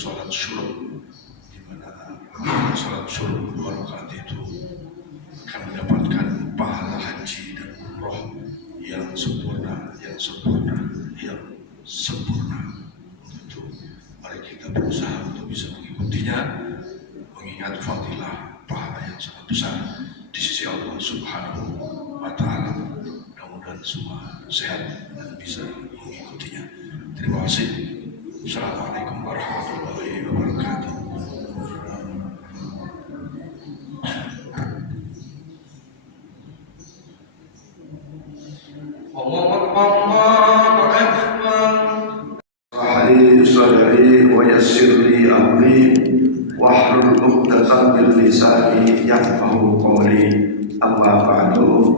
sholat syuruk, di mana sholat syuruk 2 rakaat itu akan mendapatkan pahala haji dan umroh yang sempurna, yang sempurna, yang sempurna. Tentu mari kita berusaha untuk bisa mengikutinya, mengingat fadilah pahala yang sangat besar di sisi Allah Subhanahu wa Ta'ala. Mudah-mudahan semua sehat dan bisa mengikutinya. Terima kasih. Assalamualaikum warahmatullahi wabarakatuh. Allahu sadri wa yassir li amri wahlul 'uqdatam min lisani yafqahu qawli. Amma ba'du.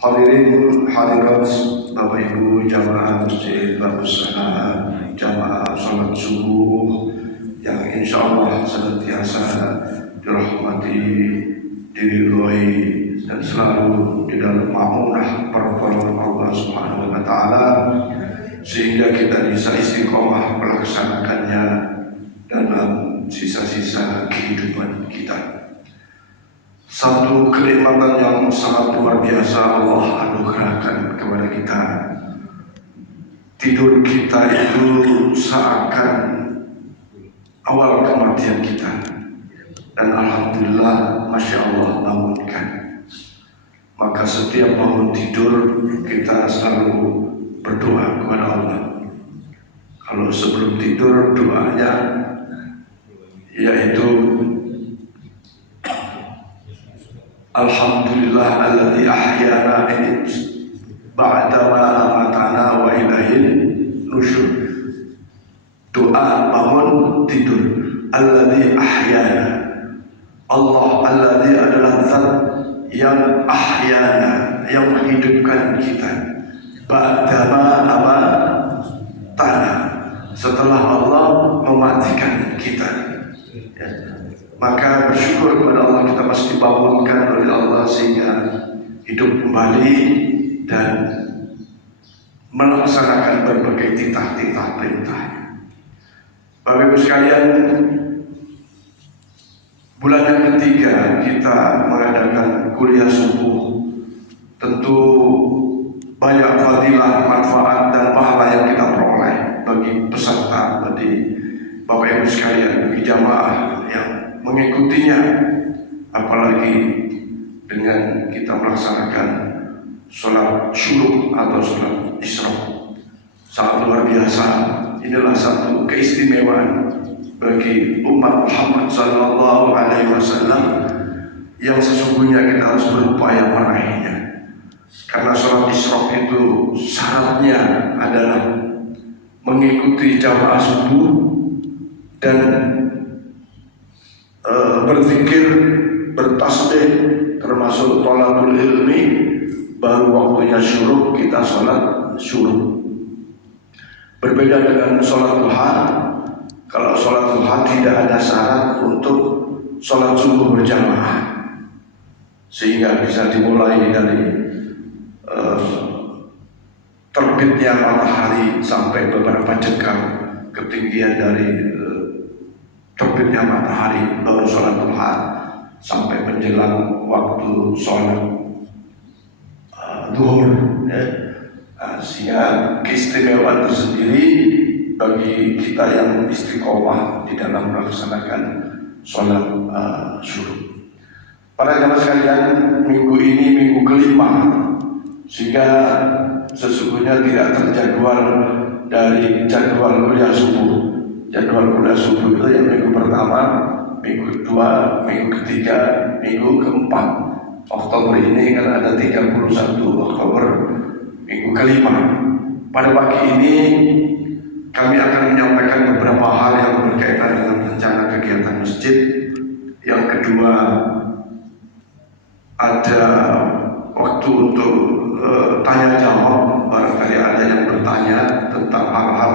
Hadirin hadirat Bapak Ibu jamaah Masjid Darussalam, jamaah salat subuh yang insyaallah senantiasa dirahmati, diridhoi dan selalu di dalam ma'unah pertolongan Allah Subhanahu wa Ta'ala, sehingga kita bisa istiqomah melaksanakannya dalam sisa-sisa kehidupan kita. Satu kenikmatan yang sangat luar biasa Allah anugerahkan kepada kita. Tidur kita itu seakan awal kematian kita, dan alhamdulillah, masya Allah, bangunkan. Maka setiap bangun tidur kita selalu berdoa kepada Allah. Kalau sebelum tidur doanya yaitu Alhamdulillah alladzi ahyana ba'dama amatana wa ilaihin nusyur. Doa bangun tidur. Alladzi ahyana. Allah alladzi adalah zat yang ahyana, yang menghidupkan kita. Ba'dama amatana, setelah Allah mematikan kita. Ya. Maka bersyukur kepada Allah kita masih dibangunkan oleh Allah sehingga hidup kembali dan melaksanakan berbagai titah-titah perintahnya. Bapak Ibu sekalian, bulan yang ketiga kita mengadakan kuliah subuh. Tentu banyak fadilah, manfaat dan pahala yang kita peroleh bagi peserta, bagi Bapak Ibu sekalian, bagi jamaah yang mengikutinya, apalagi dengan kita melaksanakan sholat syuruk atau sholat isyraq. Sangat luar biasa. Inilah satu keistimewaan bagi umat Muhammad sallallahu alaihi wasallam yang sesungguhnya kita harus berupaya meraihnya. Karena sholat isyraq itu syaratnya adalah mengikuti jamaah subuh dan berzikir, bertasbih, termasuk thalabul ilmi. Baru waktunya syuruk kita sholat syuruk. Berbeda dengan sholat duha. Kalau sholat duha tidak ada syarat untuk sholat subuh berjamaah, sehingga bisa dimulai dari terbitnya matahari sampai beberapa jengkal ketinggian dari terbitnya matahari, baru sholat duha sampai menjelang waktu sholat duhur. Sehingga keistimewaan tersendiri bagi kita yang istiqomah di dalam melaksanakan sholat syuruk. Para jamaah sekalian, minggu ini minggu kelima, sehingga sesungguhnya tidak terjadwal dari jadwal kuliah subuh. Jadwal kuliah subuh itu yang minggu pertama, minggu kedua, minggu ketiga, minggu keempat. Oktober ini kan ada 31 Oktober, minggu kelima. Pada pagi ini kami akan menyampaikan beberapa hal yang berkaitan dengan rencana kegiatan masjid. Yang kedua, ada waktu untuk tanya jawab. Barangkali ada yang bertanya tentang hal-hal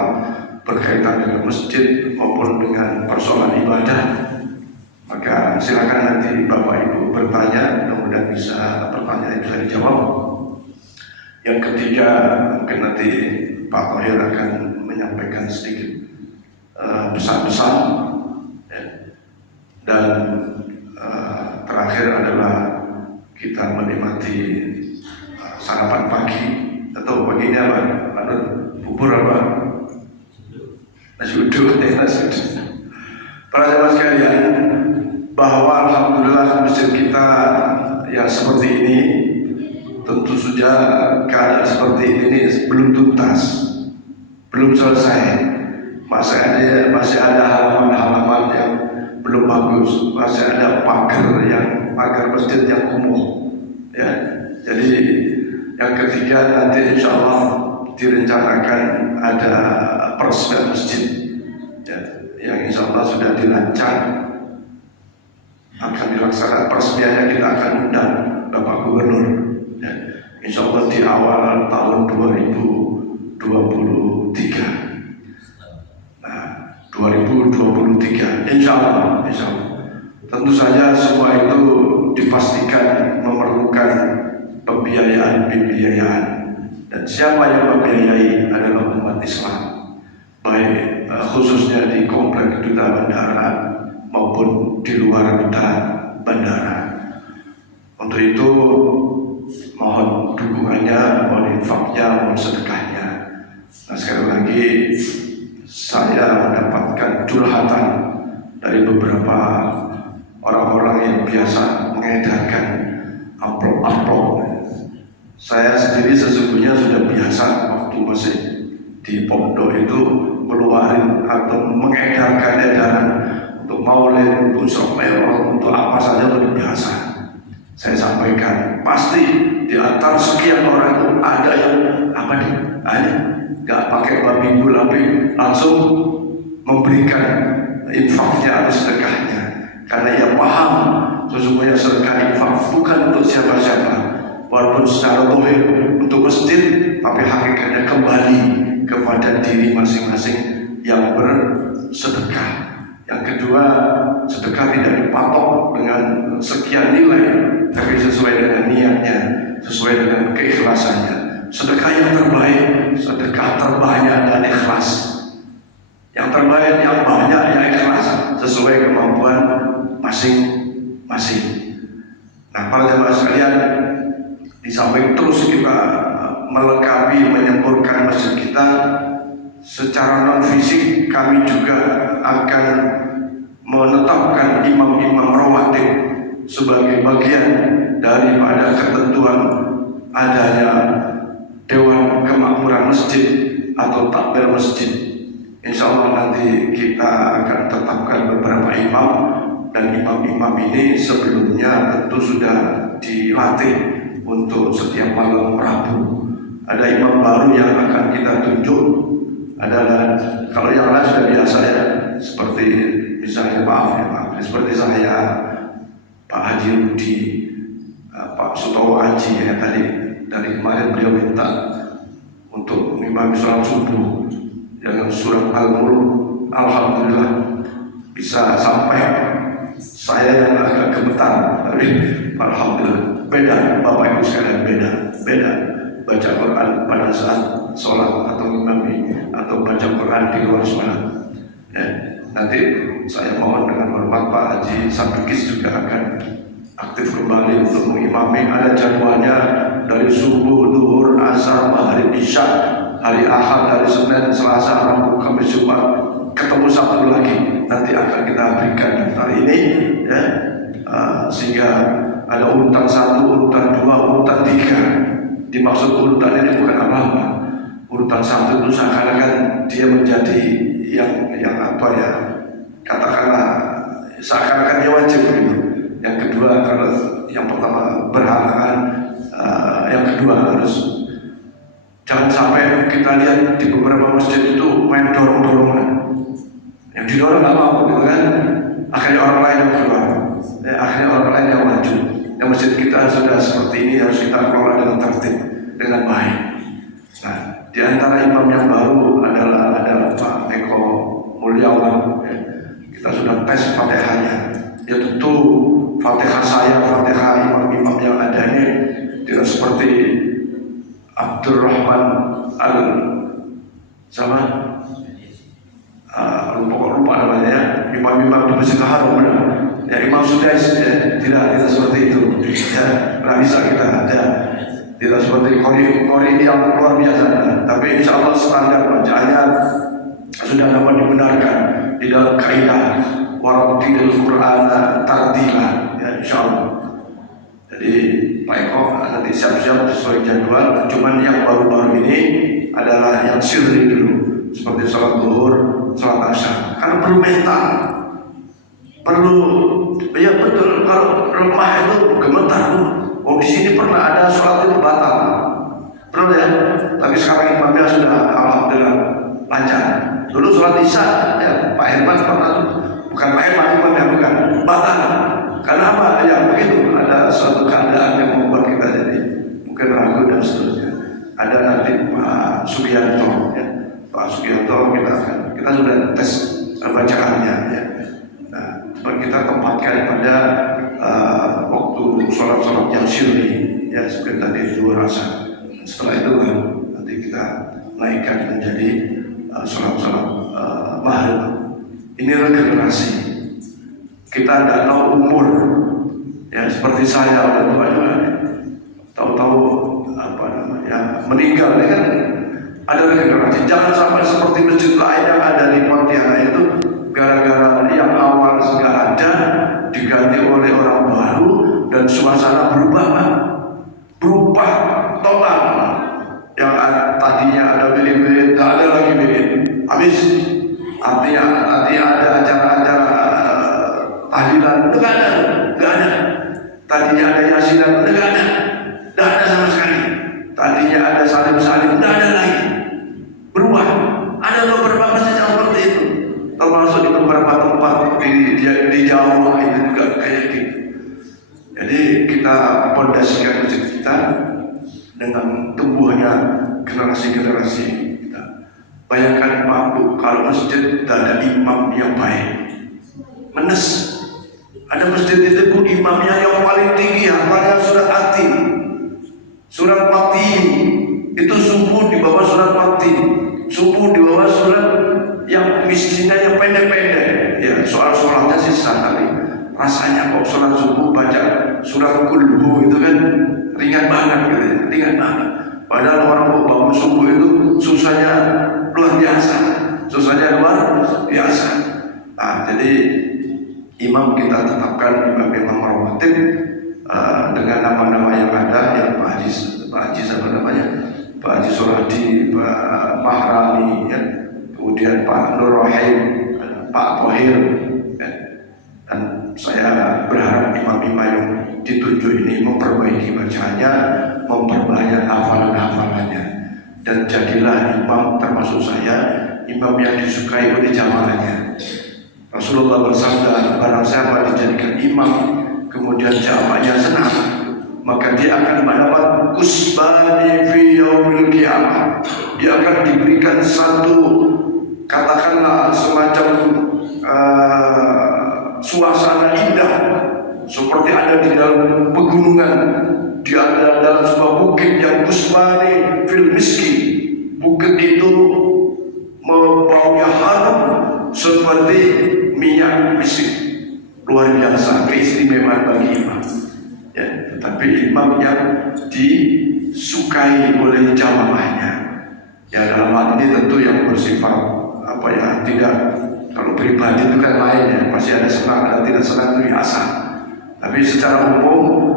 berkaitan dengan masjid maupun dengan persoalan ibadah, maka silakan nanti Bapak Ibu bertanya, mudah-mudahan bisa pertanyaan bisa dijawab. Yang ketiga, mungkin nanti Pak Thohir akan menyampaikan sedikit pesan-pesan, ya. Dan terakhir adalah kita menikmati sarapan pagi atau paginya apa? Lalu bubur apa? Nasi uduk, nasi uduk. Para jemaah sekalian, bahwa alhamdulillah masjid kita yang seperti ini, tentu saja keadaan seperti ini belum tuntas, belum selesai. Masih ada halaman-halaman yang belum bagus, masih ada pagar masjid yang kumuh. Ya, jadi yang ketiga nanti insya Allah direncanakan ada peresmian masjid, ya, yang insya Allah sudah dirancang akan dilaksanakan. Peresmiannya kita akan undang Bapak Gubernur, ya, insya Allah di awal tahun 2023. 2023 insya Allah. Tentu saja semua itu dipastikan memerlukan pembiayaan, dan siapa yang membiayai adalah umat Islam, baik khususnya di komplek duta bandara maupun di luar duta bandara. Untuk itu mohon dukungannya, mohon infaknya, mohon sedekahnya. Nah, sekali lagi saya mendapatkan curhatan dari beberapa orang-orang yang biasa mengedarkan amplop-amplop. Saya sendiri sesungguhnya sudah biasa waktu masih di pondok itu keluarin atau mengedarkan edaran untuk maulid, untuk sopel, untuk apa saja itu biasa. Saya sampaikan, pasti di antara sekian orang itu ada yang apa nih? Gak pakai babi tapi langsung memberikan infaknya atau sedekahnya, karena ia paham sesungguhnya sedekah infak bukan untuk siapa-siapa, walaupun secara zahir untuk masjid, tapi hakikatnya kembali kepada diri masing-masing yang bersedekah. Yang kedua, sedekah tidak dipatok dengan sekian nilai, tapi sesuai dengan niatnya, sesuai dengan keikhlasannya. Sedekah yang terbaik, sedekah terbanyak dan ikhlas. Yang terbaik, yang banyak, yang ikhlas, sesuai kemampuan masing-masing. Nah, para jemaah sekalian, di samping terus kita melengkapi, menyempurnakan masjid kita secara non fisik, kami juga akan menetapkan imam-imam rawatib sebagai bagian daripada ketentuan adanya Dewan Kemakmuran Masjid atau takbir masjid. Insya Allah nanti kita akan tetapkan beberapa imam, dan imam-imam ini sebelumnya tentu sudah dilatih untuk setiap malam Rabu. Ada imam baru yang akan kita tunjuk, adalah kalau yang lain sudah biasa ya, seperti misalnya seperti saya, Pak Haji Rudi, Pak Sutowo Haji yang tadi dari kemarin beliau minta untuk mengimami sholat subuh dengan surat Al-Mulk. Alhamdulillah bisa sampai saya yang agak gemetar, tapi alhamdulillah beda, Bapak Ibu sekalian, beda baca Quran pada saat sholat atau mengimami atau baca Quran di luar sholat. Ya, nanti saya mohon dengan hormat Pak Haji Sabikis juga akan aktif kembali untuk mengimami. Ada jadwalnya dari subuh, duhur, asar, maghrib, isya, hari Ahad, hari Senin, Selasa, Rabu, Kamis, Jumat, ketemu Sabtu lagi. Nanti akan kita berikan daftar ini, ya, sehingga ada urutan 1, urutan 2, urutan 3. Dimaksud urutan ini bukan apa-apa. Urutan 1 itu seakan-akan dia menjadi yang apa ya, katakanlah seakan-akan dia wajib gitu. Yang kedua, kalau yang pertama berhalangan, yang kedua harus jangan sampai kita lihat di beberapa masjid itu main dorong-dorongan. Yang didorong nggak mau, gitu kan? Akhirnya orang lain yang keluar, akhirnya orang lain yang maju. Yang masjid kita sudah seperti ini harus kita kelola dengan tertib, dengan baik. Nah, di antara imam yang baru adalah Pak Eko Mulyawan. Kita sudah tes Fatihahnya. Ya tentu Fatihah saya, Fatihah imam-imam yang ada ini tidak seperti Abdurrahman pokok lupa namanya ya, imam-imam di Masjidil Haram ya, Imam Sudais ya, tidak seperti itu ya, nggak bisa kita ada, tidak seperti kori yang luar biasa, tapi insya Allah standar bacaannya sudah dapat dibenarkan di dalam kaidah warattilil Qur'an tartila ya, insya Allah. Jadi Pak Eko nanti siap-siap sesuai jadwal. Cuman yang baru-baru ini adalah yang sirri dulu, seperti sholat zuhur, sholat asar. Karena perlu mental, perlu ya betul. Kalau lemah itu gemetar. Oh di sini pernah ada sholat itu batal, pernah ya. Tapi sekarang imamnya sudah alhamdulillah lancar. Dulu sholat isya ya Pak Herman pernah, bukan Pak Herman, imamnya bukan batal. Karena apa? Ya begitu, ada suatu keadaan yang membuat kita jadi mungkin ragu dan seterusnya. Ada nanti Pak Sugianto ya. Pak Sugianto kita sudah tes bacaannya ya. Nah, kita tempatkan pada waktu sholat-sholat yang syirri ya, seperti tadi dua rasa. Setelah itu nanti kita naikkan menjadi sholat-sholat maghrib. Ini regenerasi. Kita tidak tahu umur ya, seperti saya orang tua juga tahu-tahu apa namanya meninggal ya kan, ada regenerasi. Jangan sampai seperti masjid lain yang ada di Pontianak itu gara-gara yang awal sudah ada diganti oleh orang baru dan suasana berubah total. Yang tadinya ada bilik-bilik, tidak ada lagi bilik, habis. Artinya ada acara-acara tahlilan, enggak ada. Tadinya ada yasinan, enggak ada sama sekali. Tadinya ada salim-salim, enggak ada lagi. Berubah. Ada beberapa masjid yang seperti itu, termasuk di beberapa tempat di Jawa itu juga kayak gitu. Jadi kita pondasikan masjid kita dengan tumbuhnya generasi-generasi kita. Bayangkan Pak Bu, kalau masjid tidak ada imam yang baik, menes. Ada masjid itu Bu, imamnya yang paling tinggi hafalnya surat Atin, surat Mati. Itu subuh di bawah surat Mati, subuh di bawah surat yang miskinnya yang pendek-pendek. Ya soal-soalnya sih sekali. Rasanya kok sholat subuh baca surat Kulhu itu kan ringan banget gitu ya, ringan banget. Padahal orang mau bangun subuh itu susahnya luar biasa, Nah, jadi imam kita tetapkan imam rawatib dengan nama-nama yang ada, yang Pak Haji apa namanya, Pak Haji Suradi, Pak Mahrani, ya. Kemudian Pak Nur Rahim, Pak Tohir, ya. Dan saya berharap imam-imam yang ditunjuk ini memperbaiki bacaannya, memperbanyak hafalan-hafalannya, dan jadilah imam termasuk saya, imam yang disukai oleh jamaahnya. Rasulullah bersabda, barang siapa dijadikan imam kemudian jamaahnya senang, maka dia akan mendapat kusbani fi yaumil qiyamah. Dia akan diberikan satu, katakanlah semacam suasana indah seperti ada di dalam pegunungan, di dalam sebuah bukit yang kusbani fil miski. Bukit itu membaunya harum seperti minyak misik. Luar biasa keistimewaan bagi imam ya, tetapi imam yang disukai oleh jamaahnya ya, dalam hal ini tentu yang bersifat apa ya, tidak, kalau pribadi itu kan lain ya, pasti ada senang ada tidak senang, itu biasa. Tapi secara umum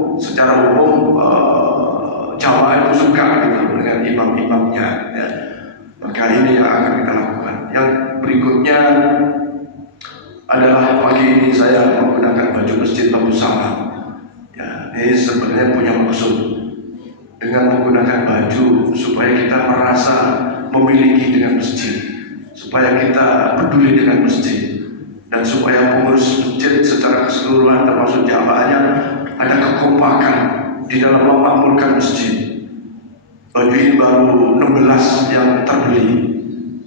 jamaah itu suka gitu dengan imam-imamnya ya. Maka ini yang akan kita lakukan. Yang berikutnya adalah pagi ini saya menggunakan baju masjid Abu Salam. Ya, ini sebenarnya punya maksud dengan menggunakan baju supaya kita merasa memiliki dengan masjid, supaya kita peduli dengan masjid, dan supaya pengurus masjid secara keseluruhan termasuk jamaahnya ada kekompakan di dalam memakmurkan masjid. Baju ini baru 16 yang terbeli,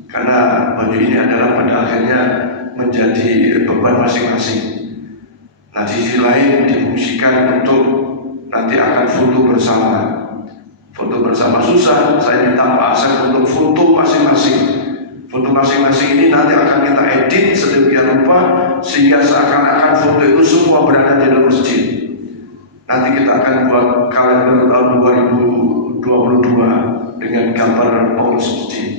karena baju ini adalah pada akhirnya menjadi beban masing-masing. Nah, di sisi lain difungsikan untuk nanti akan foto bersama. Foto bersama susah, saya minta Pak Asep untuk foto masing-masing. Foto masing-masing ini nanti akan kita edit sedemikian rupa sehingga seakan-akan foto itu semua berada di dalam masjid. Nanti kita akan buat kalender tahun 2022 dengan gambar pengurus masjid.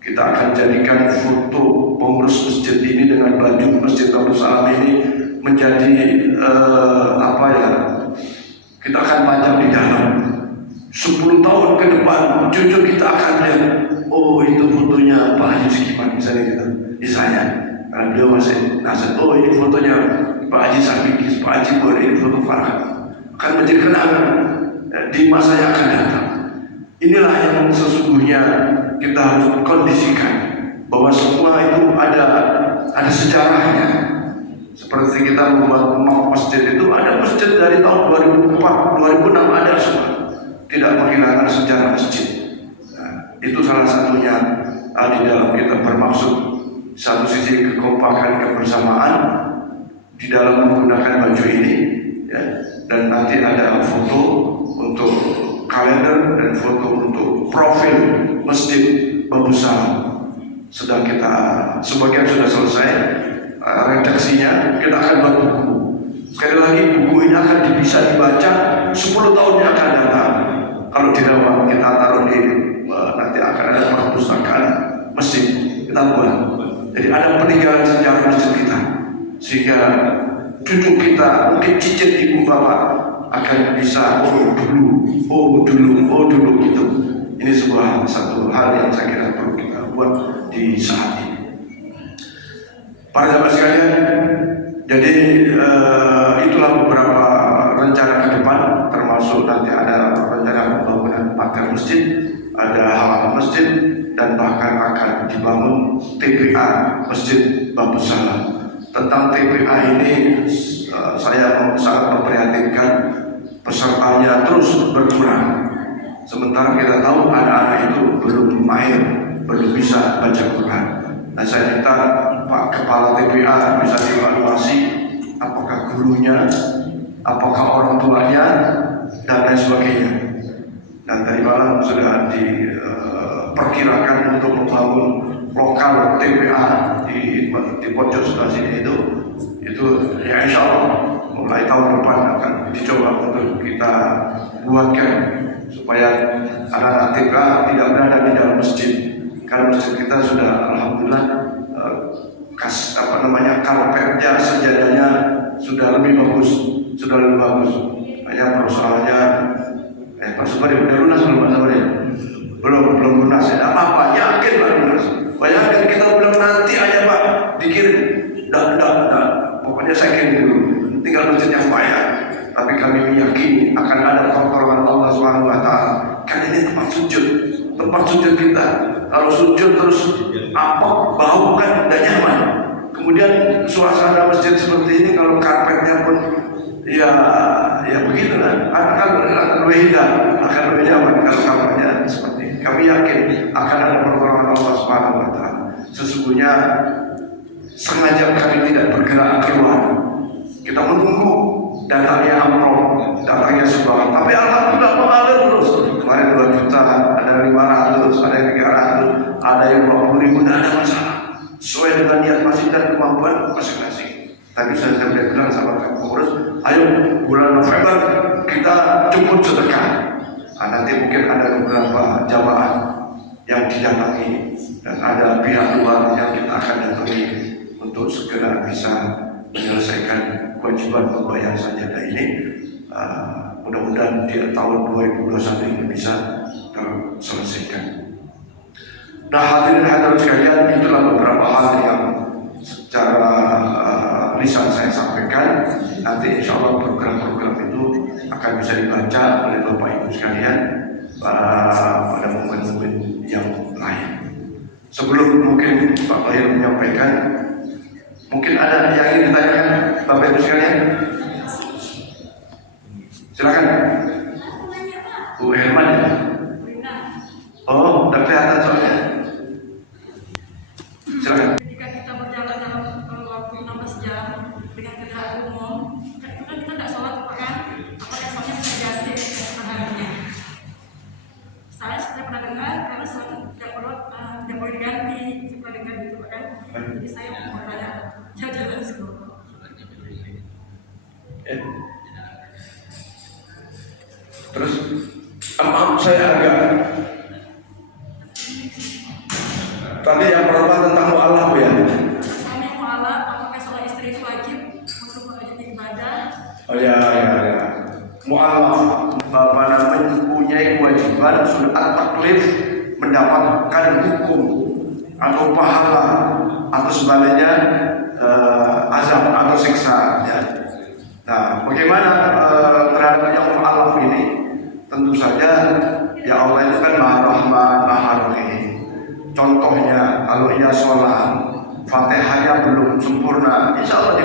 Kita akan jadikan foto pengurus masjid ini dengan baju Masjid Darussalam ini menjadi kita akan pajang di dalam. 10 tahun ke depan cucu kita akan lihat, oh itu fotonya Pak Haji Skiman misalnya gitu, misalnya karena beliau masih nasib, oh ini fotonya Pak Haji Sabikis, Pak Haji Bor, ini foto Farhan, akan menjadi kenangan di masa yang akan datang. Inilah yang sesungguhnya kita harus kondisikan bahwa semua itu ada sejarahnya. Seperti kita membuat masjid itu, ada masjid dari tahun 2004, 2006 ada semua, tidak menghilangkan sejarah masjid. Nah, itu salah satunya di dalam kita bermaksud satu sisi kekompakan kebersamaan di dalam menggunakan baju ini, ya, dan nanti ada foto untuk kalender dan foto untuk profil masjid Bambu Salam. Sedang kita sebagian sudah selesai redaksinya, kita akan buat buku. Sekali lagi buku ini akan bisa dibaca 10 tahun yang akan datang. Kalau dirawat kita taruh di nanti akan ada perpustakaan masjid kita buat. Jadi ada peninggalan sejarah masjid kita sehingga cucu kita mungkin cicit ibu bapak akan bisa oh dulu gitu. Ini satu hal yang saya kira perlu kita buat di saat ini. Para sahabat sekalian, jadi itulah beberapa rencana ke depan, termasuk nanti ada rencana pembangunan pagar masjid, ada halaman masjid, dan bahkan akan dibangun TPA Masjid Bambu Salam. Tentang TPA ini saya sangat memprihatinkan, pesertanya terus berkurang. Sementara kita tahu anak-anak itu belum mahir, belum bisa baca Quran. Nah, saya minta Pak Kepala TPA bisa dievaluasi apakah gurunya, apakah orang tuanya, dan lain sebagainya. Dan tadi malam sudah diperkirakan untuk membangun lokal TPA di pojok sebelah sini itu ya insya Allah mulai tahun depan akan dicoba untuk kita buatkan supaya anak-anak TPA tidak berada di dalam masjid. Karena masjid kita sudah alhamdulillah karpetnya, sejadahnya sudah lebih bagus. Hanya persoalannya Pak Subari udah lunas belum Pak Subari? Belum lunas ya. Apa yakin Pak lunas? Bayangkan kita bilang nanti aja Pak dikirim. Enggak. Pokoknya saya kirim dulu. Tinggal masjidnya payah. Tapi kami meyakini akan ada pertolongan Allah Subhanahu wa taala. Karena ini tempat sujud kita. Kalau sujud terus bau kan tidak nyaman. Kemudian suasana masjid seperti ini kalau karpetnya pun ya begitu kan. Akan lebih nyaman kalau karpetnya seperti ini. Kami yakin akan ada pertolongan Allah Subhanahu wa taala. Sesungguhnya sengaja kami tidak bergerak keluar. Kita menunggu datangnya amplop, datangnya sumbangan. Tapi alhamdulillah mengalir terus. Kemarin 2 juta, ada 500, ada yang 300, ada yang 20.000, tidak ada masalah. Sesuai dengan niat masing dan kemampuan masing-masing. Tapi saya bilang sama pengurus, ayo bulan November kita jemput sedekah. Nanti mungkin ada beberapa jamaah yang didatangi dan ada pihak luar yang kita akan datangi untuk segera bisa menyelesaikan kewajiban pembayaran sajadah ini. Mudah-mudahan di tahun 2021 ini bisa terselesaikan. Nah, hadirin hadirat sekalian, itulah beberapa hal yang secara lisan saya sampaikan. Nanti insya Allah program-program itu akan bisa dibaca oleh Bapak Ibu sekalian pada momen-momen yang lain. Sebelum mungkin Pak Lahir menyampaikan, mungkin ada yang ingin ditanyakan Bapak Ibu sekalian? Silakan. Bu Herman ya? Oh, udah kelihatan soalnya. Silakan. Ketika kita berjalan dalam waktu 16 jam dengan kendaraan umum, itu kan kita tidak sholat kan? Apalagi sholatnya bisa jadi perharinya. Saya pernah dengar karena sholat tidak perlu diganti. Ya. Terus maaf saya agak tadi yang pertama tentang mu'alaf ya. Suami mu'alaf, apakah sholat istri itu wajib untuk wajib ibadah? Oh ya. Mu'alaf mempunyai kewajiban sunnah taklif mendapatkan hukum atau pahala atau sebaliknya azab atau siksa ya. Nah, bagaimana terhadap yang mu'alaf ini? Tentu saja ya Allah itu kan Maha Rahman, Maha Rahim. Contohnya kalau ia sholat Fatihahnya belum sempurna, insya Allah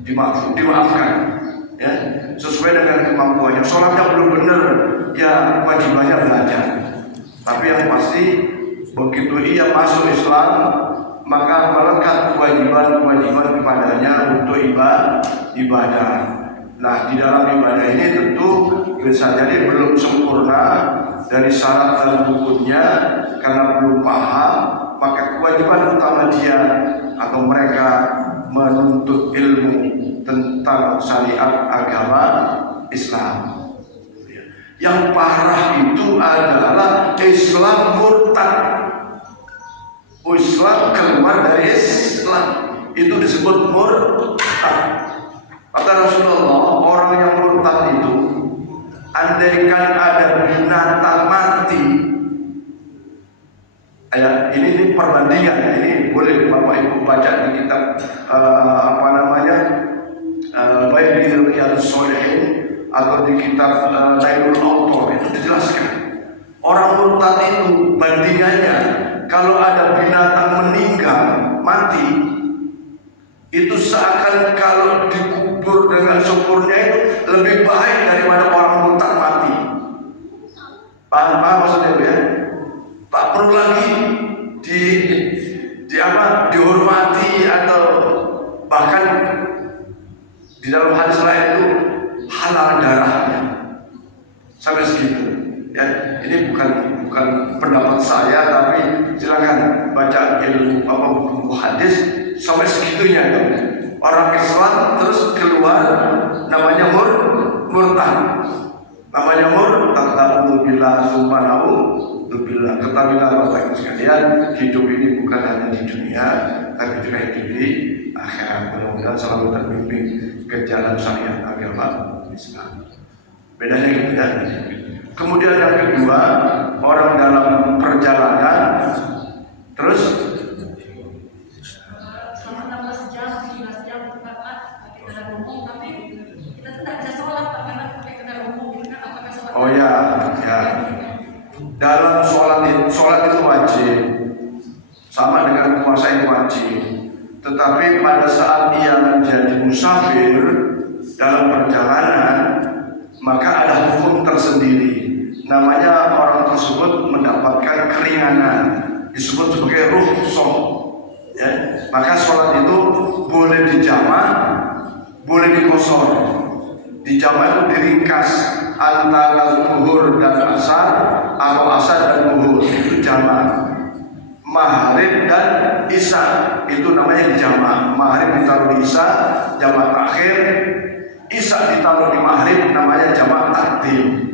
dimaafkan ya, sesuai dengan kemampuannya. Sholatnya belum benar, ya kewajibannya belajar. Tapi yang pasti begitu ia masuk Islam, maka melekat kewajiban kepadanya untuk ibadah. Nah, di dalam ibadah ini tentu bisa jadi belum sempurna dari syarat dan rukunnya karena belum paham, maka kewajiban utama dia atau mereka menuntut ilmu tentang syariat agama Islam. Yang parah itu adalah Islam murtad. Islam keluar dari Islam, itu disebut murtad. Kata Rasulullah, orang yang murtad itu andaikan ada binatang mati. Ini perbandingan, ini boleh Bapak Ibu baca di kitab baik di Riyadhus Shalihin atau di kitab Nailul Autor, itu dijelaskan. Orang murtad itu bandingannya kalau ada binatang meninggal mati, itu seakan kalau dikubur dengan sempurna itu lebih baik daripada orang murtad mati. Paham maksudnya ya? Tak perlu lagi dihormati atau bahkan di dalam hadis lain itu halal darahnya sampai segitu. Ya, ini bukan pendapat saya, tapi silakan baca ilmu buku hadis sampai segitunya kan. Orang Islam terus keluar namanya murtad. Namanya murtad, na'udzubillah summa na'udzubillah. Ketahuilah Bapak Ibu sekalian, hidup ini bukan hanya di dunia, tapi juga hidup di akhirat. Mudah-mudahan selalu terbimbing ke jalan syariat agama Islam. Bedanya gitu ya. Kemudian yang kedua, orang dalam perjalanan terus selama 16 jam, 17 jam pakai kendaraan umum, tapi kita tidak bisa sholat karena pakai kendaraan umum. Apakah sholat? oh ya. Dalam sholat itu wajib, sama dengan puasa yang wajib. Tetapi pada saat ia menjadi musafir dalam perjalanan, maka ada hukum tersendiri. Namanya orang tersebut mendapatkan keringanan, disebut sebagai rukhsah. Ya, maka sholat itu boleh dijamak, boleh dikosor. Dijamak itu diringkas antara zuhur dan asar atau asar dan zuhur, itu jamak. Maghrib dan isya itu namanya jamak. Maghrib ditaruh di isya, jamak akhir. Isya ditaruh di maghrib, namanya jamak takdim.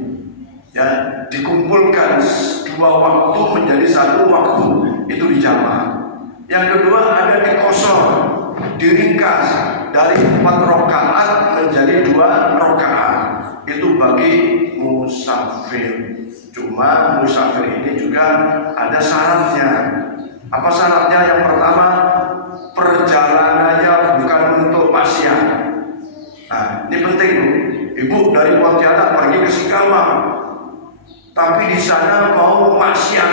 Ya, dikumpulkan dua waktu menjadi satu waktu, itu dijamak. Yang kedua ada dikosor, diringkas dari 4 rakaat menjadi 2 rakaat. Itu bagi musafir. Cuma musafir ini juga ada syaratnya. Apa syaratnya? Yang pertama, perjalanannya bukan untuk maksiat. Nah, ini penting Bu. Ibu dari Pontianak pergi ke Singkawang, tapi di sana mau maksiat.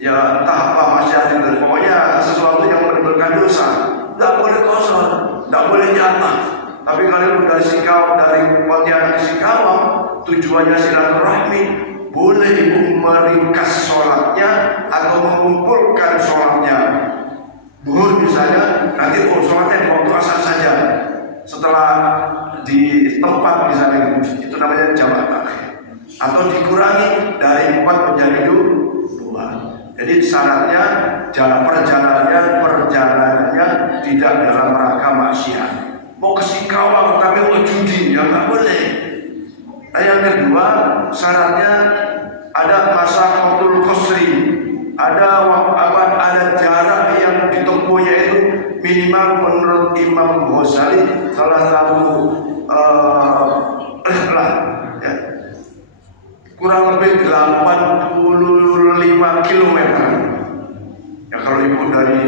Ya entah apa maksiat itu, pokoknya sesuatu yang menimbulkan dosa. Tidak boleh kosor, tidak boleh jatah. Tapi kalau dari Pontianak ke Singkawang, tujuannya silaturahmi, boleh ibu meringkas sholatnya atau mengumpulkan sholatnya. Zuhur misalnya, nanti sholatnya waktu asar saja. Setelah di tempat misalnya, itu namanya jamak akhir. Atau dikurangi dari 4 menjadi 2. Jadi syaratnya perjalanannya tidak dalam rangka maksiat. Mau ke situ mustikawah tapi mau judi, ya nggak boleh. Nah, yang kedua syaratnya ada masa qatul qasri, ada jarak yang ditempuhnya itu minimal menurut Imam Ghazali salah satu ya, kurang lebih 85 km. Ya kalau ibu dari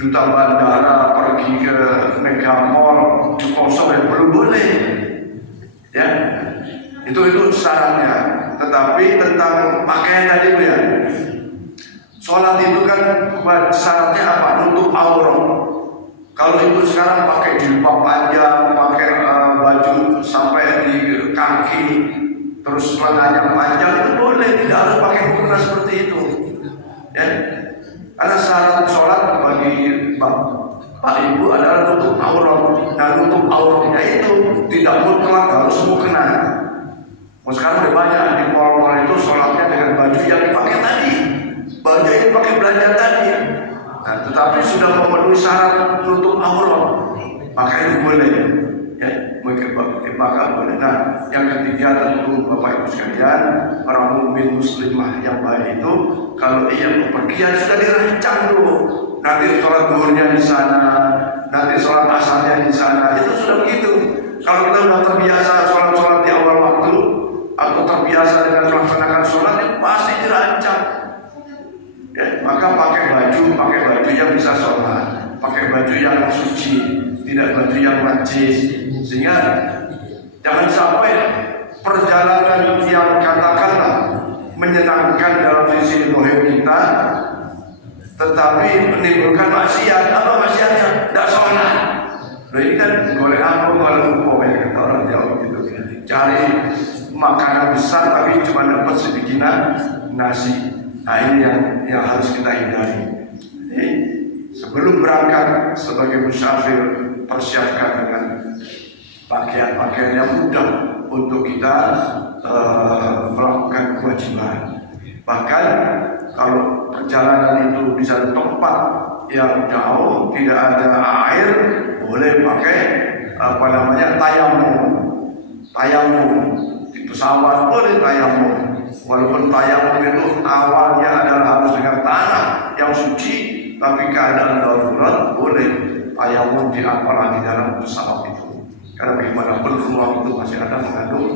Duta Bandara pergi ke Mega Mall di kosong ya belum boleh. Ya, itu syaratnya. Tetapi tentang pakaian tadi Bu ya, sholat itu kan syaratnya apa? Nutup aurat. Kalau ibu sekarang pakai jilbab panjang, pakai baju sampai di kaki, terus lengannya panjang itu boleh, tidak harus pakai mukena seperti itu. Ya, karena syarat sholat bagi Pak Ibu adalah nutup aurat. Nah, nutup auratnya itu tidak mutlak harus mukena. Sekarang udah banyak di mall-mall itu sholatnya dengan baju yang dipakai tadi, baju yang dipakai belanja tadi. Nah, tetapi sudah memenuhi syarat nutup aurat, maka itu boleh. Ya, maka boleh. Nah, yang ketiga tentu Bapak Ibu sekalian, orang mukmin muslimah yang baik itu kalau ia bepergian sudah dirancang dulu. Nanti sholat zuhurnya di sana, nanti sholat asarnya di sana, itu sudah begitu. Kalau kita sudah terbiasa sholat di awal waktu, atau terbiasa dengan melaksanakan sholat, itu pasti dirancang. Ya, maka pakai baju yang bisa sholat, pakai baju yang suci, tidak baju yang najis, sehingga jangan sampai perjalanan yang katakanlah menyenangkan dalam sisi dohir kita, tetapi menimbulkan maksiat. Apa maksiatnya? Tidak sholat. Nah, ini kan boleh apa kalau umpamanya kata orang Jawa gitu, cari makanan besar tapi cuma dapat sebijinan nasi. Nah, ini yang harus kita hindari. Jadi, sebelum berangkat sebagai musafir, persiapkan dengan pakaian yang mudah untuk kita melakukan kewajiban. Bahkan kalau perjalanan itu bisa di tempat yang jauh, tidak ada air, boleh pakai tayamum. Di pesawat boleh tayamum. Walaupun tayamum itu awalnya adalah harus dengan tanah yang suci, tapi keadaan darurat boleh tayamum apalagi dalam pesawat itu. Karena bagaimanapun ruang itu masih ada mengandung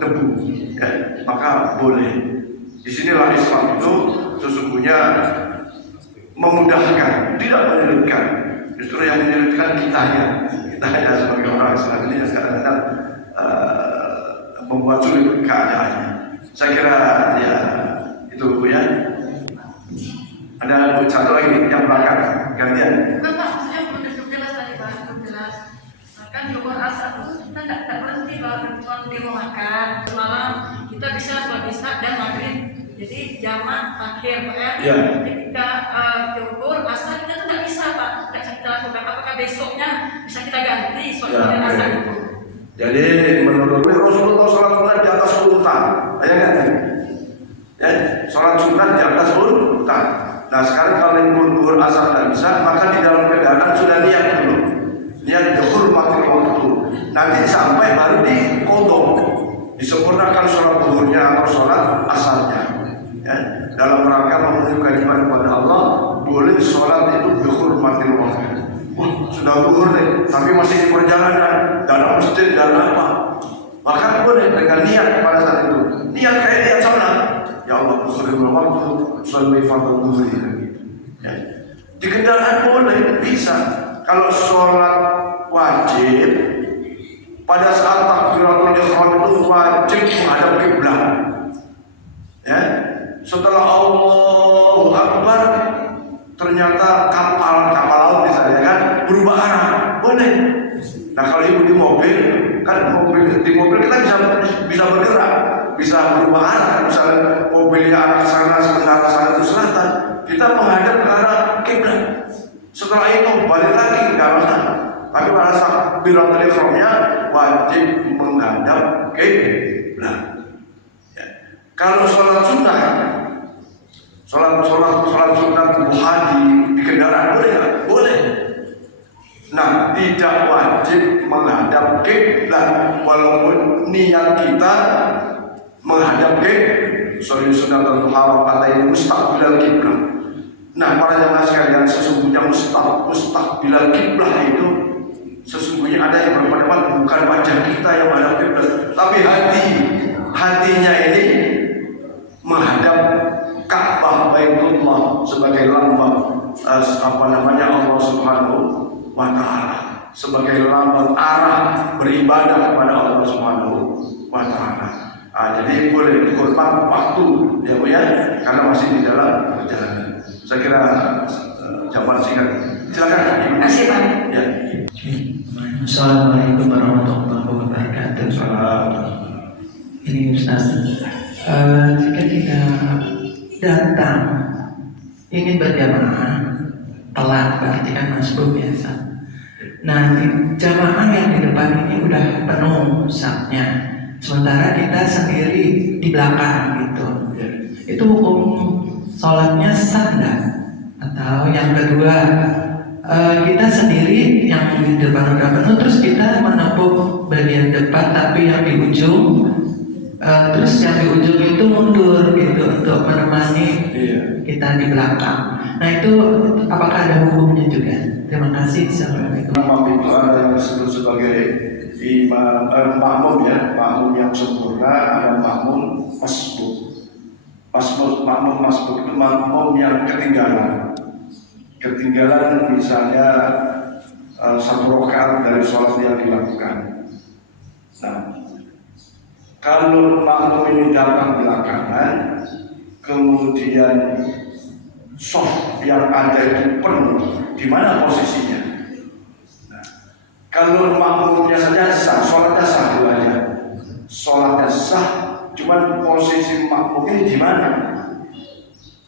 debu, ya, maka boleh. Disinilah Islam itu sesungguhnya memudahkan, tidak menyulitkan. Justru yang menyulitkan kita hanya sebagai orang Islam ini yang kadang-kadang membuat sulit keadaannya. Saya kira ya itu Bu ya. Ada satu lagi yang belakang gantian. Bukan Pak, maksudnya belum jelas tadi Pak, belum jelas. Kan Jumat Asar itu kita tidak berhenti Pak, cuma di rumah makan. Semalam kita bisa sholat isya dan maghrib. Jadi jamak akhir Pak ya. Ya. Ketika Jumat Asar kita tuh tidak bisa Pak, tidak bisa kita lakukan. Apakah besoknya bisa kita ganti sholat Ya, Asar itu? Jadi menurut Rasulullah sholat sunat di atas unta, ya kan? Ya, sholat sunat di atas unta. Nah sekarang kalau zuhur asar tidak bisa, maka di dalam kendaraan sudah niat dulu, niat zuhur mati waktu. Nanti sampai baru dikodok, disempurnakan sholat zuhurnya atau sholat asarnya. Ya, dalam rangka memenuhi kewajiban kepada Allah, boleh sholat itu zuhur mati waktu. Sudah zuhur nih, tapi masih di perjalanan, dalam masjid dan apa? Maka boleh dengan niat pada saat itu. Niat kayak niat sholat. Ya Allah, berikan waktu sholat fardhu zuhur gitu. Ya. Di kendaraan boleh, bisa. Kalau sholat wajib, pada saat takbiratul ihram itu wajib menghadap kiblat. Ya. Setelah Allahu Akbar, ternyata kapal laut misalnya kan berubah arah, boleh. Nah kalau ibu di mobil, kan di mobil kita bisa bergerak, bisa berubah arah. Misalnya mobilnya arah sana, sementara sana itu selatan, kita menghadap ke arah kiblat. Setelah itu balik lagi ke arah sana. Tapi pada saat takbiratul ihramnya wajib menghadap kiblat. Ya. Kalau sholat sunnah, sholat sunat duha di kendaraan boleh nggak? Boleh. Nah, tidak wajib menghadap kiblat walaupun niat kita menghadap kiblat. Sunnatul harafatain mustaqbilal kiblat. Nah, para jamaah sekalian, sesungguhnya mustaqbilal kiblat itu sesungguhnya ada yang berpendapat bukan wajah kita yang menghadap kiblat, tapi hatinya ini menghadap Ka'bah Baitullah sebagai lambang Allah Subhanahu wa Ta'ala, sebagai lambang arah beribadah kepada Allah Subhanahu wa Ta'ala. Jadi boleh dihormat waktu ya Bu ya, karena masih di dalam perjalanan. Saya kira jawaban singkat. Silakan. Terima kasih Pak. Ya. Assalamualaikum warahmatullahi wabarakatuh. Ini Ustaz, jika kita datang ingin berjamaah telat berarti kan masbuk biasa. Nah, jamaah yang di depan ini udah penuh safnya, sementara kita sendiri di belakang gitu. Itu hukum sholatnya sah enggak? Atau yang kedua, kita sendiri yang di depan udah penuh, terus kita menempuh bagian depan tapi yang di ujung, terus yang di ujung itu mundur gitu untuk menemani kita di belakang. Nah itu apakah ada hukumnya juga? Terima kasih. Assalamualaikum. Imam itu ada yang disebut sebagai imam makmum ya, makmum yang sempurna, ada makmum masbuk. Makmum masbuk itu makmum yang ketinggalan misalnya satu rakaat dari sholat yang dilakukan. Nah, kalau makmum ini datang belakangan, kemudian soft yang ada itu penuh, di mana posisinya? Nah, kalau makmumnya saja sah, sholatnya sah dulu aja. Sholatnya sah, cuman posisi makmumnya di mana?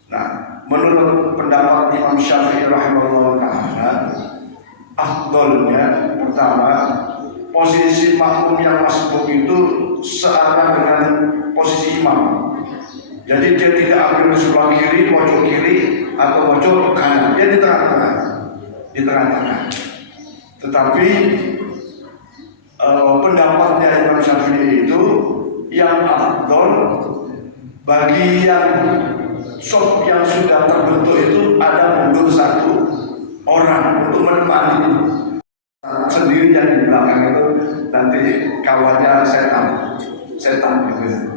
Nah, menurut pendapat Imam Syafi'i rahimahullah ta'ala, afdolnya pertama, posisi makmum yang masbuk itu searah dengan posisi imam. Jadi dia tidak ambil di sebelah kiri, pojok kiri atau pojok kanan, dia di tengah-tengah. Tetapi pendapatnya Imam Syafi'i itu yang afdol bagi yang sof yang sudah terbentuk itu ada mundur satu orang untuk menemani. Sendiri yang di belakang itu nanti kawannya setan gitu.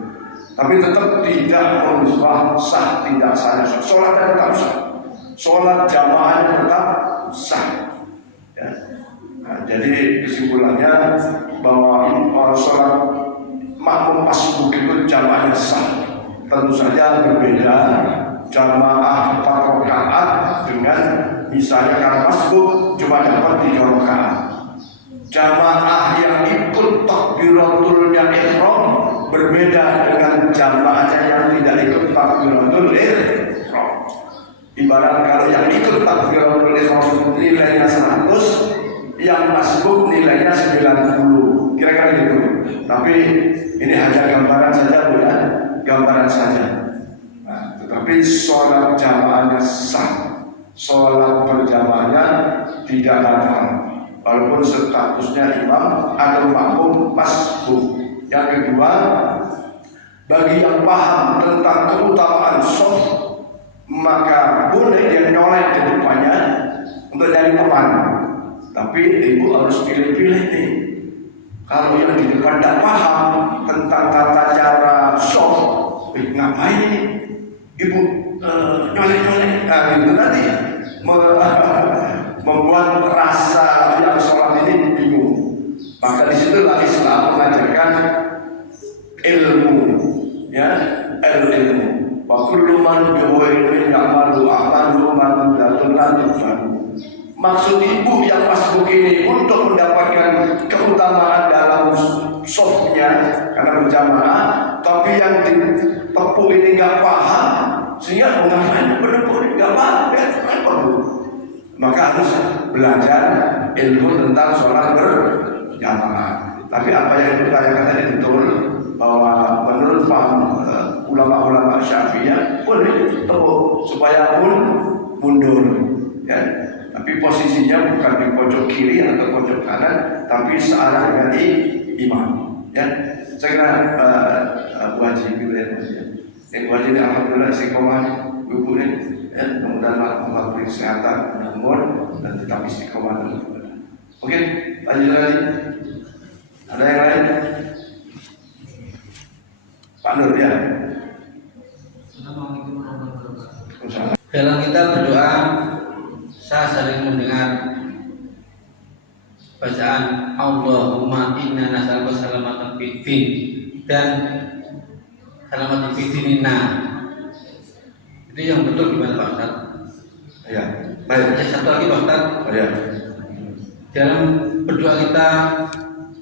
Tapi tetap tidak merubah sah tidak sahnya sholatnya tetap sah, sholat jamaahnya tetap sah ya. Nah, jadi kesimpulannya bahwa sholat makmum masbuk itu jamaahnya sah. Tentu saja berbeda jamaah 4 rakaat dengan misalnya kalau masbuk cuma dapat 3 rakaat. Jamaah yang ikut takbiratul ihram berbeda dengan jamaahnya yang tidak ikut takbiratul ihram. Ibarat kalau yang ikut takbiratul ihram nilainya 100, yang masbuk nilainya 90, kira-kira gitu. Tapi ini hanya gambaran saja Bu ya, gambaran saja. Nah, tetapi sholat jamaahnya sah, sholat berjamaahnya tidak batal, walaupun statusnya imam atau makmum masbuk. Yang kedua, bagi yang paham tentang keutamaan sholat, maka boleh dia nyolek ke depannya untuk jadi teman. Tapi ibu harus pilih-pilih nih. Kalau yang di depan tidak paham tentang tata cara sholat, ngapain ini? Ibu nyolek-nyolek, nah itu nanti membuat rasa yang sholat ini bingung. Maka disitulah Islam mengajarkan ilmu, ya, ilmu. Wa kullu man bi ilmin ya'malu a'malu man la. Maksud ibu yang masbuk ini untuk mendapatkan keutamaan dalam softnya karena berjamaah, tapi yang ditepuk ini nggak paham, sehingga mengapain penepuh ini nggak paham, ya repot. Maka harus belajar ilmu tentang sholat berjamaah. Tapi apa yang dikatakan tadi betul, bahwa menurut paham ulama-ulama Syafi'iyah boleh tepuk supaya pun mundur, ya. tapi posisinya bukan di pojok kiri atau pojok kanan, tapi searah dengan imam. Ya, saya kira Bu Haji Bilal ya. Bu Haji ini alhamdulillah istiqomah, ibu ini, mudah-mudahan Allah beri kesehatan, umur dan tetap istiqomah. Oke, lanjut lagi. Ada yang lain? Pak Nur ya. Assalamualaikum warahmatullahi wabarakatuh. Dalam kita berdoa, saya sering mendengar bacaan Allahumma inna nas'aluka salamatan fid din dan salamatan fid dinina. Itu yang betul gimana Pak Ustaz? Ya, baik. Satu lagi Pak Ustaz. Ya. Dalam berdoa kita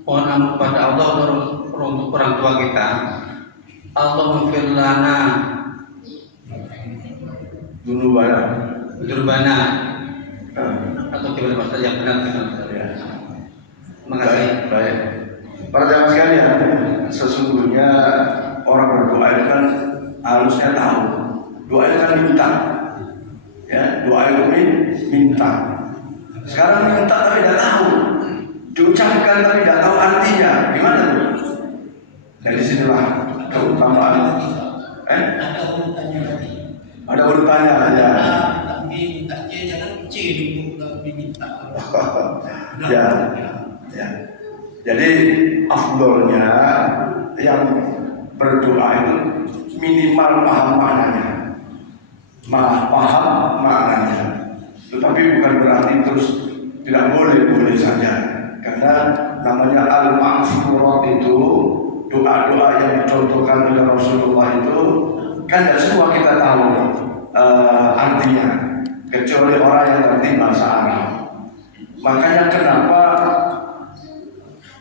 mohon ampun kepada Allah untuk orang tua kita. Allahumma lana Durbana atau gimana Pak Ustaz yang benar Ya. Terima kasih. Baik. Para jamaah sekalian, sesungguhnya orang berdoa itu kan harusnya tahu. Doa itu kan minta. Ya, doa itu minta. Sekarang minta tapi tidak tahu. Diucapkan tapi tidak tahu artinya. Gimana Bu? Dari sinilah keutamaan. Ada urutannya tadi. Ada urutannya ya. Minta jangan C diminta. Ya. Ya. Jadi afdolnya yang berdoa itu minimal paham maknanya. Paham maknanya. Tetapi bukan berarti terus tidak boleh saja. Karena namanya al-ma'furat itu doa-doa yang dicontohkan oleh Rasulullah itu kan tidak semua kita tahu artinya, kecuali orang yang ngerti bahasa Arab. Makanya kenapa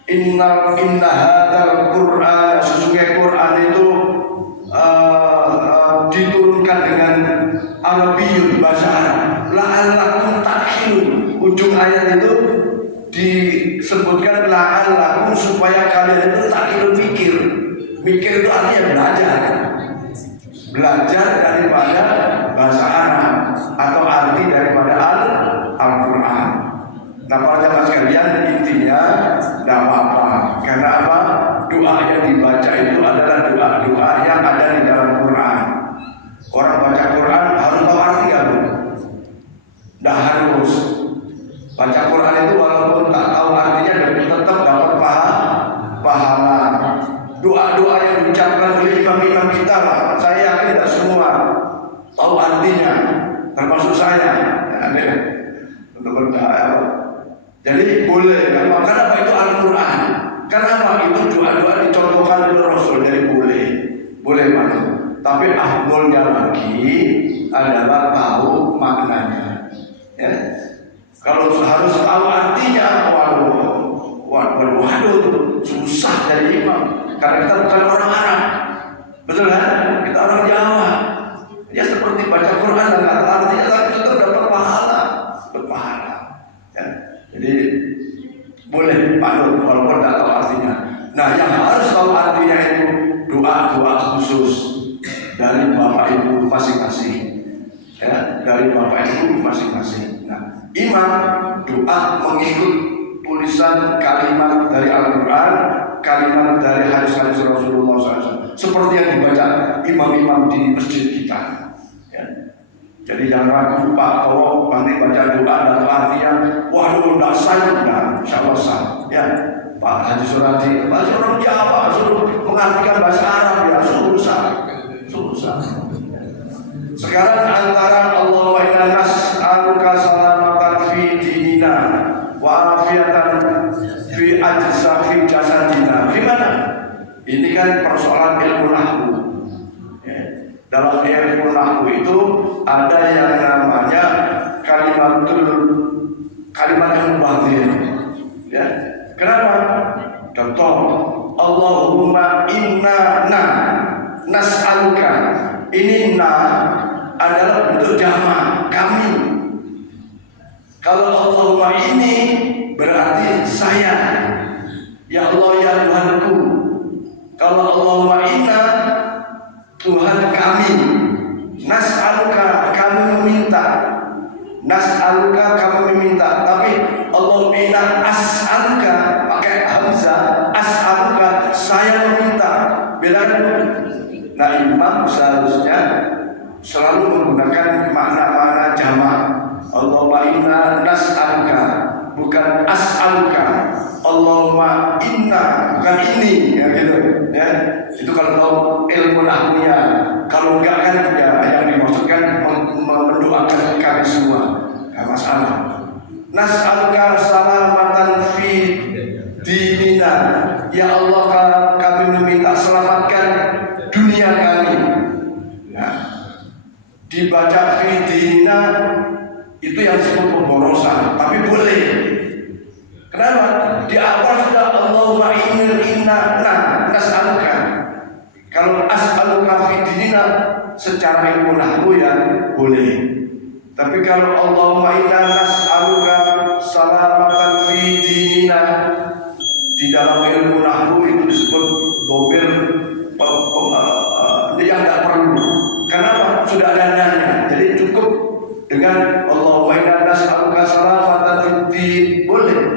inna hadzal Qur'an, sesungguhnya Quran itu diturunkan dengan Arabiyyun, bahasa Arab. La'allakum ta'qilun. Ujung ayat itu disebutkan la'allakum, supaya kalian itu ta'qilun, mikir. Mikir itu artinya belajar daripada bahasa Arab atau arti daripada Al-Quran. Nah, para jamaah sekalian, intinya tidak apa-apa. Karena apa? Doa yang dibaca itu adalah doa-doa yang ada di dalam Quran. Orang baca Quran harus tahu arti ya, Bu? Tidak harus. Baca Quran itu walaupun tak tahu artinya, tetap dapat pahala. Doa-doa yang diucapkan oleh imam-imam kita, saya yakin tidak semua tahu artinya, termasuk saya. Untuk berdoa. Jadi boleh, karena itu Al-Quran. Kenapa itu doa-doa dicontohkan oleh Rasul, jadi boleh banget. Tapi afdolnya lagi adalah tahu maknanya. Ya. Kalau harus tahu artinya, waduh, susah jadi imam. Karena kita bukan orang Arab, betul kan? Kita orang Jawa. Ya seperti baca Quran dan kata artinya, tapi tetap dapat pahala, berpahala. Ya. Jadi boleh padu walaupun tidak tahu artinya. Nah, yang harus tahu artinya itu doa-doa khusus dari bapak ibu masing-masing. Ya, dari bapak ibu masing-masing. Nah, imam doa mengikut tulisan kalimat dari Al-Quran, kalimat dari hadis-hadis Rasulullah SAW, seperti yang dibaca imam-imam di masjid kita. Ya. Jadi jangan ragu Pak, kalau nanti baca doa dan artinya, waduh, tidak sah, insya Allah sah. Ya, Pak Haji Surati, bahasa orang Jawa, suruh mengartikan bahasa Arab, ya, susah. Sekarang antara Allah wa inna nas'aluka salamatan fi dinina wa afiatan fi jasadina. Gimana? Ini kan persoalan ilmu nahwu. Ya. Dalam ilmu nahwu itu ada yang namanya kalimat yang batin. Ya. Kenapa? Contoh, Allahumma inna nas'aluka. Ini adalah bentuk jamak, kami. Kalau Allahumma ini berarti saya. Ya Allah, ya Tuhanku. Kalau Allahumma inna, Tuhan kami. Nas'aluka, kami meminta. Nas'aluka, kami as'aluka pakai hamzah, as'aluka saya meminta. Bedakan. Nah, imam seharusnya selalu menggunakan makna-makna jamak. Allahumma inna nas'aluka, bukan as'aluka. Allahumma inna, bukan ini, ya gitu ya. Itu kalau tahu ilmu nahwiyah. Kalau enggak kan ya yang dimaksudkan mendoakan kami semua. Enggak masalah. Nas'aluka salamatan fi dinina. Ya Allah, kami meminta selamatkan dunia kami. Nah, dibaca fi dinina itu yang disebut pemborosan, tapi boleh. Kenapa? Di awal sudah Allahumma inna nas'aluka. Kalau as'aluka fi dinina secara ilmu nahwu ya boleh. Tapi kalau Allahumma inna nas'aluka salamatan fi dinina, di dalam ilmu nahwu itu disebut dhamir yang tidak perlu. Kenapa? Sudah ada nanya. Jadi cukup dengan Allahumma inna nas'aluka salamatan fi din.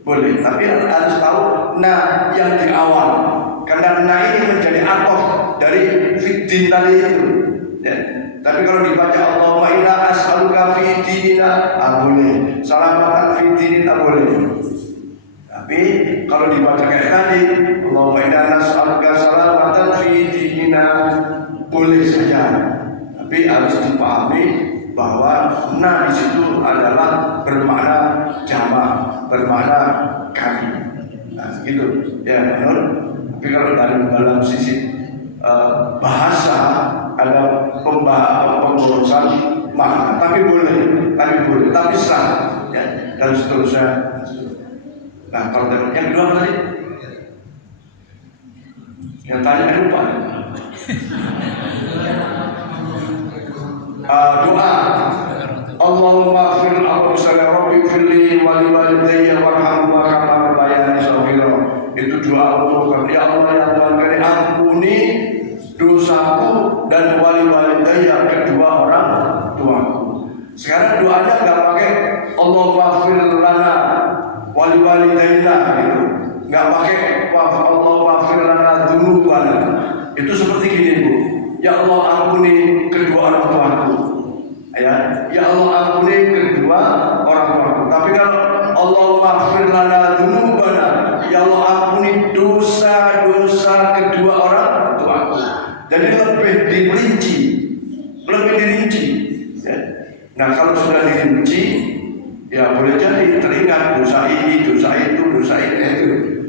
Boleh, tapi harus tahu nah yang di awal, karena nah ini menjadi atof dari fiddin tadi itu ya. Tapi kalau dibaca Allahumma inna as'aluka fi dinina boleh, salamatan fi dinina boleh. Tapi kalau dibaca kayak tadi Allahumma inna nas'aluka salamatan fi dinina boleh saja, tapi harus dipahami bahwa nah di situ adalah bermakna jamak, bermakna kami. Nah, gitu ya, benar. Tapi kalau dalam sisi bahasa ada pemborosan makna, tapi boleh, tapi sah ya, dan seterusnya. Nah, kalau yang kedua tadi, yang tanya lupa. Doa Allahumma fir al-Qur'an Rabbi firli wa liwalidayya warhamhuma kama rabbayani shaghira. Itu doa untuk ya Allah ya Tuhan kami, ampuni dosaku dan wali-walidayya, kedua orang tuaku. Sekarang doanya enggak pakai Allahumma fir lana wali-walidayna gitu. Enggak pakai Allahumma fir lana dzunubana. Itu seperti gini, Bu. Ya Allah ampuni kedua orang tuaku. Ya Allah ampuni kedua orang tuaku. Tapi kalau Allahumma ighfir lana dzunubana, ya Allah ampuni dosa-dosa kedua orang tuaku. Jadi lebih dirinci. Ya. Nah, kalau sudah dirinci, ya boleh jadi teringat dosa ini, dosa itu,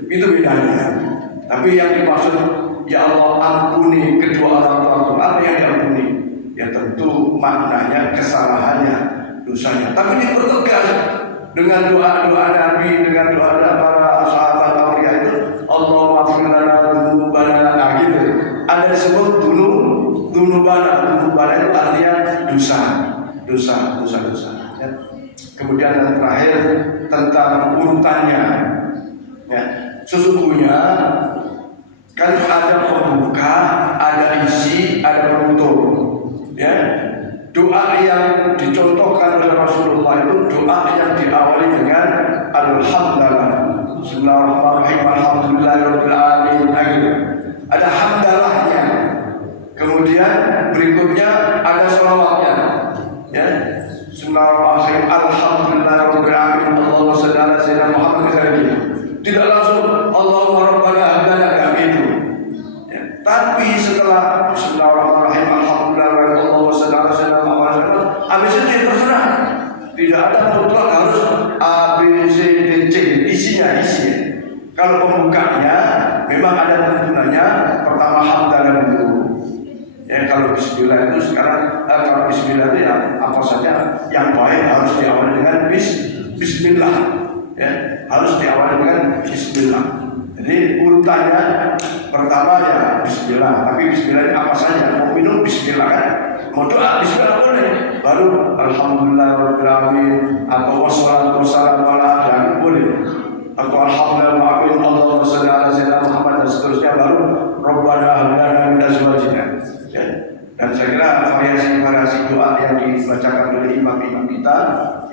itu bedanya. Tapi yang dimaksud ya Allah ampuni kedua orang tuaku, apa yang diampuni? Ya tentu maknanya kesalahannya, dosanya. Tapi ini bertegas dengan doa-doa Nabi, dengan doa-doa para sahabat awliya itu, Allahumma ighfir lana dzunubana, gitu. Ada disebut dzunubana itu artinya dosa. Ya. Kemudian yang terakhir tentang urutannya. Ya. Sesungguhnya kan ada pembuka, ada isi, ada penutup. Ya, doa yang dicontohkan oleh Rasulullah itu doa yang diawali dengan alhamdulillah, bismillahirrahmanirrahim, alhamdulillahirabbil alamin. Ada hamdalahnya. Kemudian berikutnya ada sholawatnya. Ya, bismillahirrahmanirrahim, alhamdulillahirabbil alamin, Allahumma shalli ala sayyidina Muhammad misalnya. Tidak langsung Allahumma rabbana hab lana, itu. Ya, tapi setelah bismillahirrahmanirrahim, habis itu ya terserah, tidak ada mutlak harus A, B, C, D, C, isinya. Kalau pembukanya memang ada tuntunannya, pertama hamdalah dulu. Ya, kalau bismillah itu sekarang kalau bismillah itu ya apa saja yang baik harus diawali dengan bismillah. Ya, harus diawali dengan bismillah. Jadi urutannya pertama ya bismillah, tapi bismillah ini apa saja? Mau minum bismillah kan? Mau doa bismillah boleh. Baru alhamdulillahirabbil alamin atau wassalatu wassalamu ala dan boleh. Atau alhamdulillah Allahumma shalli ala sayyidina Muhammad dan seterusnya, baru rabbana hab lana min azwajina. Ya. Dan saya kira variasi doa yang dibacakan oleh imam-imam kita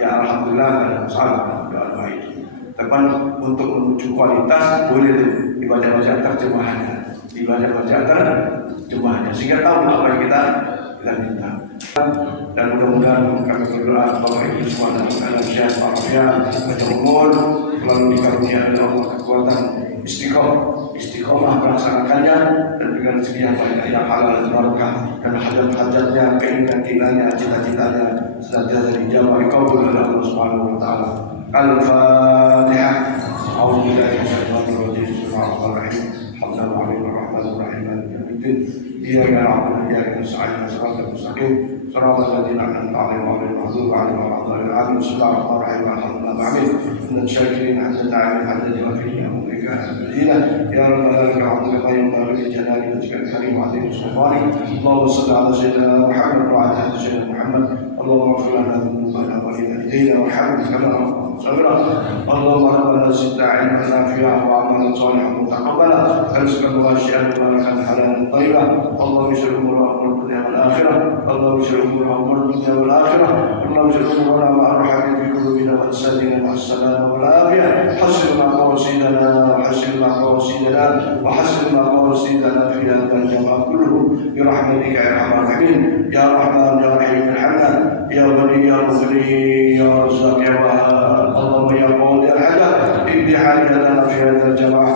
ya alhamdulillah ada masalah doa itu. Teman untuk menuju kualitas boleh tuh dibaca-baca terjemahannya, sehingga tahu apa yang kita minta. Dan mudah-mudahan kami berdoa Bapak Ibu semua dalam keadaan sehat walafiat, panjang umur, selalu dikaruniai oleh Allah kekuatan istiqomah melaksanakannya, dan dengan rezeki yang banyak yang halal dan barakah, dan hajat-hajatnya, keinginan-keinginannya, cita-citanya senantiasa dijawab dikabul oleh Allah Subhanahu wa taala. Al-Fatihah. A'udzubillahi minasyaitonir rajim. Bismillahirrahmanirrahim. Alhamdulillahi rabbil alamin. Iyyaka na'budu wa iyyaka nasta'in. Shiratal mustaqim. Shiratal ladzina an'amta 'alaihim ghairil maghdubi 'alaihim waladdallin. Amin. Bismillahirrahmanirrahim. Alhamdulillahi min asy-syakirin 'ala ta'ala 'ala jawfihi amrika al-madina. Ya rabbana lakal hamdu qayyum bi jalali wajhika al-karim 'azim sultani. Allahumma shalli 'ala sayyidina Muhammad wa 'ala ali sayyidina Muhammad. Allahumma ighfir lana dhunubana wa li walidayna warhamna kama اللهم ربنا زدنا علما نافعا وعملا صالحا متقبلا رزقا واسعا وبركا حلالا طيبا اللهم اشر امورنا وامور الدنيا والاخره اللهم اشر امورنا وامور الدنيا والاخره اللهم اشر امورنا مع الرحمه في قلوبنا واجسادنا مع السلامه والعافيه حسن مع قواصدنا في هذا الجمع كله برحمتك يا ارحم الراحمين يا رحمن يا رحيم ارحمنا يا غني يا مغني يا رزاق يا وهاب اللهم يا قاضي الحاجات اقضي حاجتنا في هذا الجماعة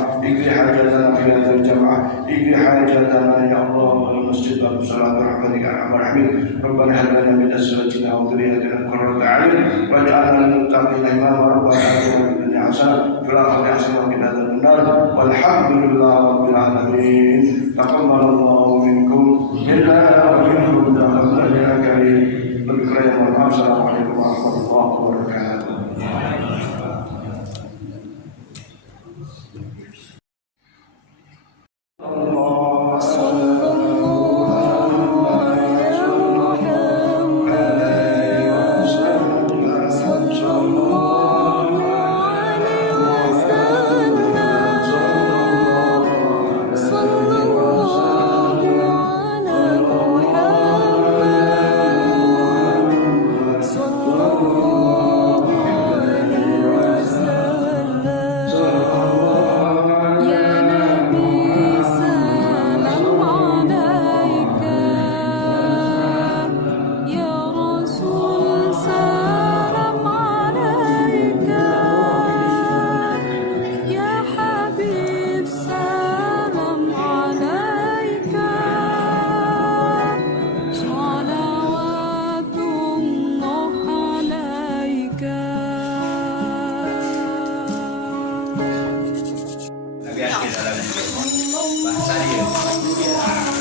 اقضي حاجتنا يا الله والمسجد بصلاة رحمتك يا ارحم الراحمين ربنا هب لنا من ازواجنا وذرياتنا قرة اعين واجعلنا للمتقين اماما ربنا اتنا في الدنيا حسنة في الاخرة حسنة وقنا عذاب النار والحمد لله رب العالمين تقبل الله منكم منا ومنكم تقبل يا كريم بالخير والعافية. السلام عليكم ورحمة الله وبركاته. Bahasa dia.